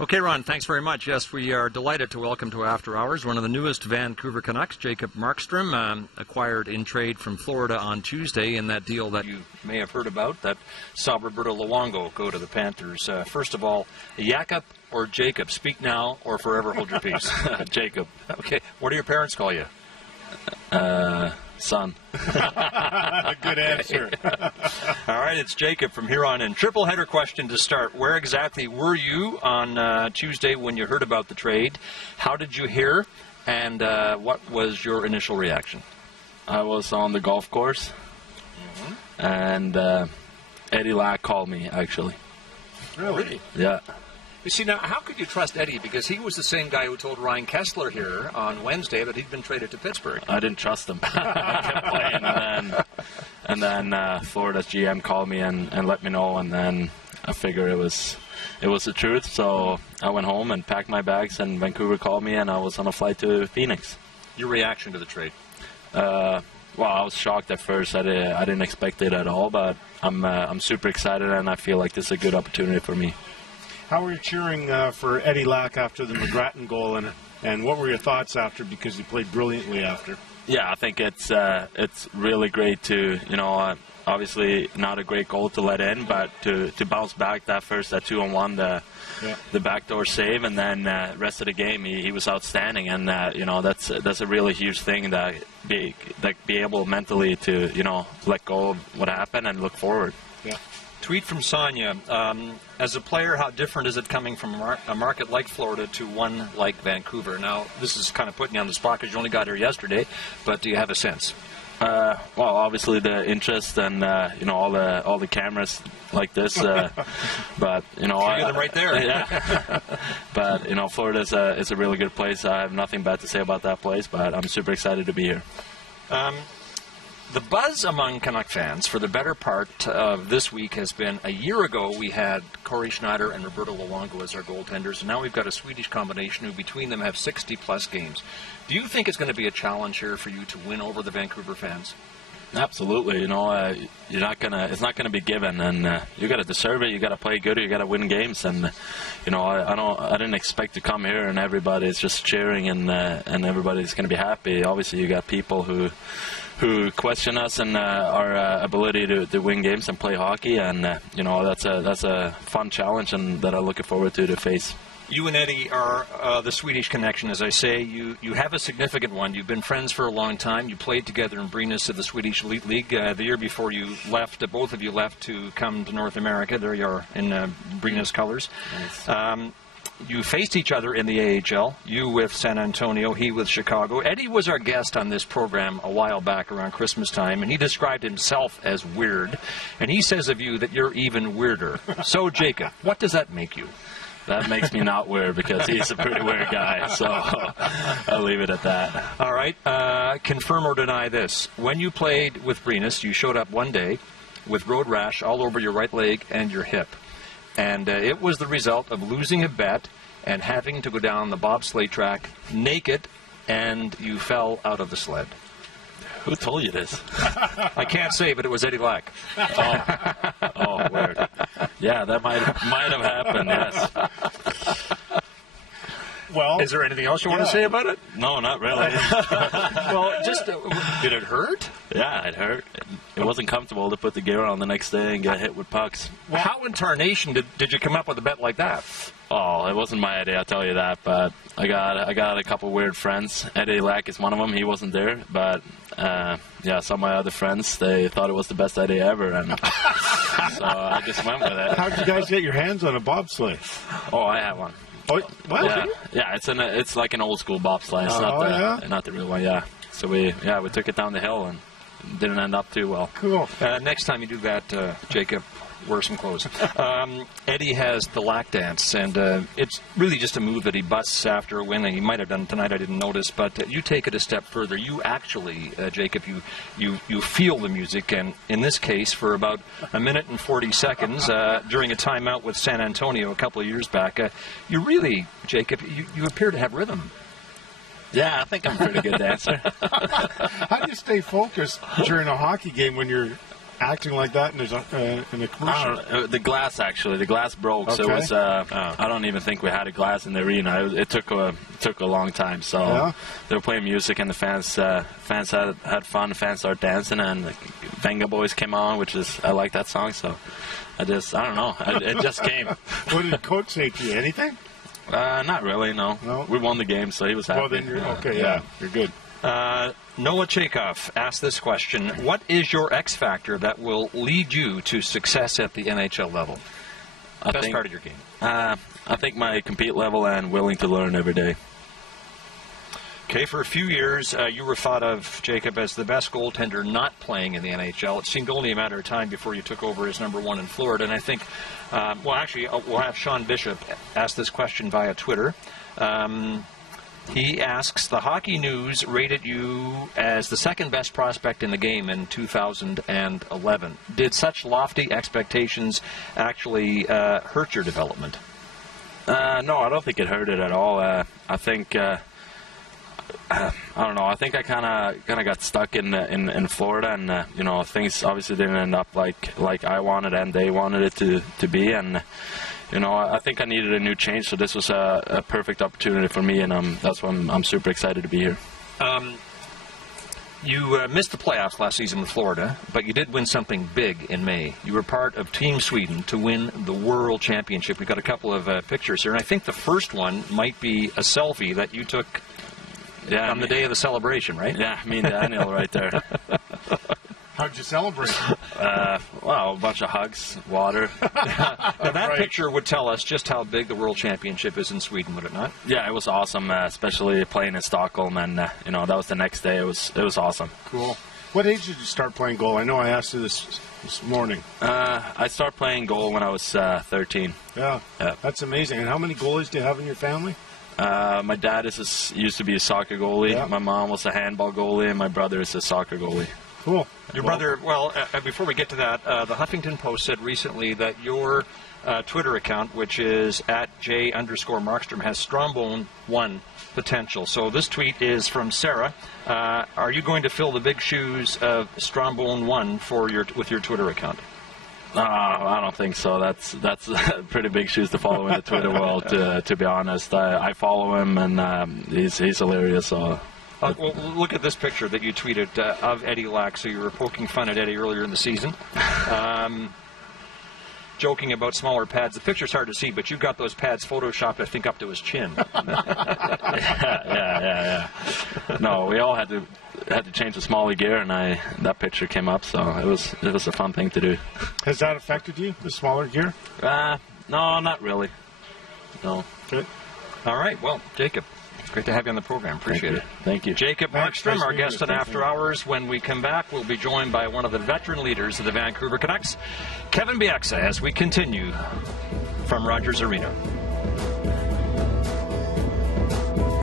Okay, Ron, thanks very much. Yes, we are delighted to welcome to After Hours one of the newest Vancouver Canucks, Jacob Markstrom, acquired in trade from Florida on Tuesday in that deal that you may have heard about that saw Roberto Luongo go to the Panthers. First of all, Jacob or Jacob? Speak now or forever hold your peace. Jacob. Okay, what do your parents call you? Son. Good answer. All right, it's Jacob from here on in. Triple header question to start. Where exactly were you on Tuesday when you heard about the trade? How did you hear? And what was your initial reaction? I was on the golf course, and Eddie Lack called me, actually. Really? Yeah. You see, now, how could you trust Eddie? Because he was the same guy who told Ryan Kessler here on Wednesday that he'd been traded to Pittsburgh. I didn't trust him. I kept playing, and then Florida's GM called me and let me know, and then I figured it was the truth. So I went home and packed my bags, and Vancouver called me, and I was on a flight to Phoenix. Your reaction to the trade? Well, I was shocked at first. I didn't expect it at all, but I'm super excited, and I feel like this is a good opportunity for me. How were you cheering for Eddie Lack after the McGrattan goal, and what were your thoughts after, because he played brilliantly after? Yeah, I think it's really great to, obviously not a great goal to let in, but to bounce back that 2-on-1, the backdoor save, and then rest of the game he was outstanding, and that's a really huge thing that be able mentally to let go of what happened and look forward. Yeah. Tweet from Sonia. As a player, how different is it coming from a market like Florida to one like Vancouver? Now, this is kind of putting you on the spot because you only got here yesterday, but do you have a sense? Well, obviously the interest and all the cameras like this, but you got them right there. Yeah. But Florida is a really good place. I have nothing bad to say about that place, but I'm super excited to be here. The buzz among Canuck fans for the better part of this week has been, a year ago we had Corey Schneider and Roberto Luongo as our goaltenders, and now we've got a Swedish combination who between them have 60-plus games. Do you think it's going to be a challenge here for you to win over the Vancouver fans? Absolutely. You're not gonna. It's not gonna be given, and you got to deserve it. You got to play good. You got to win games, and I didn't expect to come here and everybody's just cheering and everybody's gonna be happy. Obviously, you got people who question us and our ability to win games and play hockey, and that's a fun challenge and that I'm looking forward to face. You and Eddie are the Swedish connection, as I say. You have a significant one. You've been friends for a long time. You played together in Brynäs of the Swedish Elite League. The year before you left, both of you left to come to North America. There you are in Brynäs colors. Nice. You faced each other in the AHL, you with San Antonio, he with Chicago. Eddie was our guest on this program a while back around Christmas time, and he described himself as weird. And he says of you that you're even weirder. So, Jacob, what does that make you? That makes me not weird because he's a pretty weird guy, so I'll leave it at that. All right. Confirm or deny this. When you played with Brynäs, you showed up one day with road rash all over your right leg and your hip. And it was the result of losing a bet and having to go down the bobsleigh track naked, and you fell out of the sled. Who told you this? I can't say, but it was Eddie Lack. Oh, weird. Yeah, that might have happened, yes. Well, is there anything else you want to say about it? No, not really. Well, just, did it hurt? Yeah, it hurt. It wasn't comfortable to put the gear on the next day and get hit with pucks. Well, how in tarnation did you come up with a bet like that? Oh, it wasn't my idea, I'll tell you that, but I got a couple weird friends. Eddie Lack is one of them. He wasn't there, but some of my other friends, they thought it was the best idea ever, and so I just went with it. How did you guys get your hands on a bobsleigh? Oh, I have one. Oh, what? Yeah, it's like an old school bobsleigh. It's not the real one. Yeah. So we took it down the hill and didn't end up too well. Cool. Next time you do that, Jacob, wear some clothes. Eddie has the Lack dance, and it's really just a move that he busts after a win, and he might have done tonight. I didn't notice, but you take it a step further. You actually, Jacob, you feel the music, and in this case, for about a minute and 40 seconds during a timeout with San Antonio a couple of years back, you really, Jacob, you appear to have rhythm. Yeah, I think I'm a pretty good dancer. How do you stay focused during a hockey game when you're acting like that in a commercial? The glass, actually. The glass broke, so it was, I don't even think we had a glass in the arena. It took a long time. So they were playing music, and the fans had fun. The fans started dancing, and the Venga Boys came on, I like that song, so I don't know. It just came. What did the coach say to you? Anything? Not really, no. We won the game, so he was happy. Well, then you're okay, yeah. You're good. Noah Chekhov asked this question: what is your X factor that will lead you to success at the NHL level? Best part of your game? I think my compete level and willing to learn every day. Okay, for a few years, you were thought of, Jacob, as the best goaltender not playing in the NHL. It seemed only a matter of time before you took over as number one in Florida. And I think, we'll have Sean Bishop ask this question via Twitter. He asks, the Hockey News rated you as the second best prospect in the game in 2011. Did such lofty expectations actually hurt your development? No, I don't think it hurt it at all. I think... I don't know. I think I kind of got stuck in Florida, and things obviously didn't end up like I wanted and they wanted it to be, and I think I needed a new change. So this was a perfect opportunity for me, and that's why I'm super excited to be here. You missed the playoffs last season with Florida, but you did win something big in May. You were part of Team Sweden to win the World Championship. We've got a couple of pictures here, and I think the first one might be a selfie that you took. Yeah, on the day of the celebration, right? Yeah, me and Daniel right there. How'd you celebrate? Well, a bunch of hugs, water. Now, that picture would tell us just how big the World Championship is in Sweden, would it not? Yeah, it was awesome, especially playing in Stockholm, and that was the next day. It was awesome. Cool. What age did you start playing goal? I know I asked you this morning. I started playing goal when I was 13. Yeah, that's amazing. And how many goalies do you have in your family? My dad used to be a soccer goalie. Yeah. My mom was a handball goalie, and my brother is a soccer goalie. Cool. Your brother, before we get to that, the Huffington Post said recently that your Twitter account, which is @J_Markstrom, has Strombone 1 potential. So this tweet is from Sarah. Are you going to fill the big shoes of Strombone 1 with your Twitter account? I don't think so. That's pretty big shoes to follow in the Twitter world. To be honest, I follow him, and he's hilarious. So. Well, look at this picture that you tweeted of Eddie Lack. So you were poking fun at Eddie earlier in the season, joking about smaller pads. The picture's hard to see, but you got those pads photoshopped, I think, up to his chin. Yeah. No, we all had to change the smaller gear, and that picture came up, so it was a fun thing to do. Has that affected you, the smaller gear? No, not really. No. Good. All right. Well, Jacob, great to have you on the program. Appreciate it. Thank you. Jacob Markstrom, our guest on After Hours. When we come back, we'll be joined by one of the veteran leaders of the Vancouver Canucks, Kevin Bieksa, as we continue from Rogers Arena.